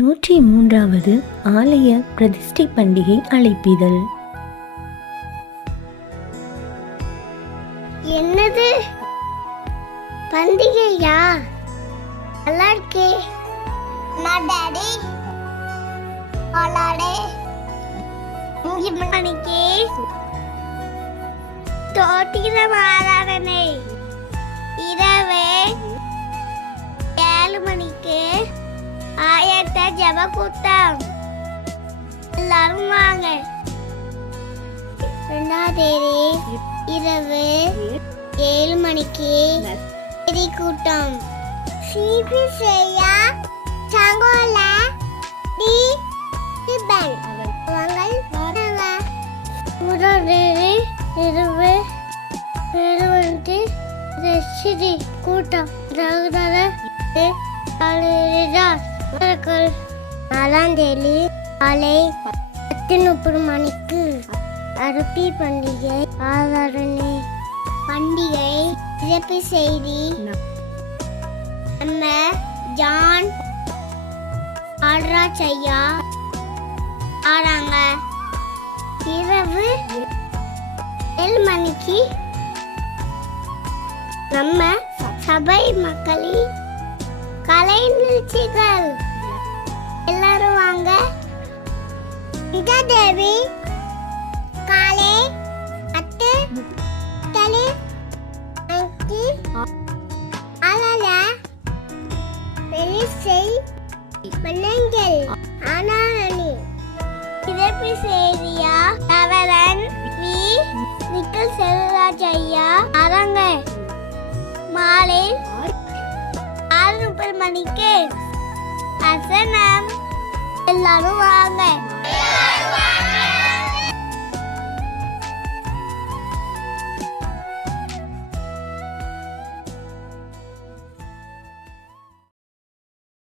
நூற்றி மூன்றாவது ஆலய பிரதிஷ்டை பண்டிகை அழைப்பிதழ். என்னது? பண்டிகையா? நல்லா இருக்கே. நான் டாடி. இங்கே தோட்டில மாறாடனே ஜப கூட்டம் எல்லாரும் வாங்க ரெண்டாம் தேதி இரவு ஏழு மணிக்கு செய்தி கூட்டம் சிபி செய்யா சங்கோல டி சிபன் அவங்கள் வராங்க முதல் தேதி இரவு கூட்டம் நாலாம் தேதி காலை பத்து முப்பது மணிக்கு அரபி பண்டிகை ஆதரணை பண்டிகை சிறப்பு செய்தி. நம்ம ஜான் ஆட்ராஜ் ஐயா ஆறாங்க இரவு ஏழு மணிக்கு நம்ம சபை மக்களின் கலை நிகழ்ச்சிகள் எல்லாரும் வாங்க. இதா தேவி. காலே அத்து தலை அங்கி அலல பெரிசை மன்னங்கள் ஆனாரணி சிறப்பு செய்தியா தவரன் வி நிக்கல் செல்வராஜ் ஐயா அரங்க மாலை ஆறு முப்பது மணிக்கு அசனம். എല്ലാവരും വാങ്ങേ.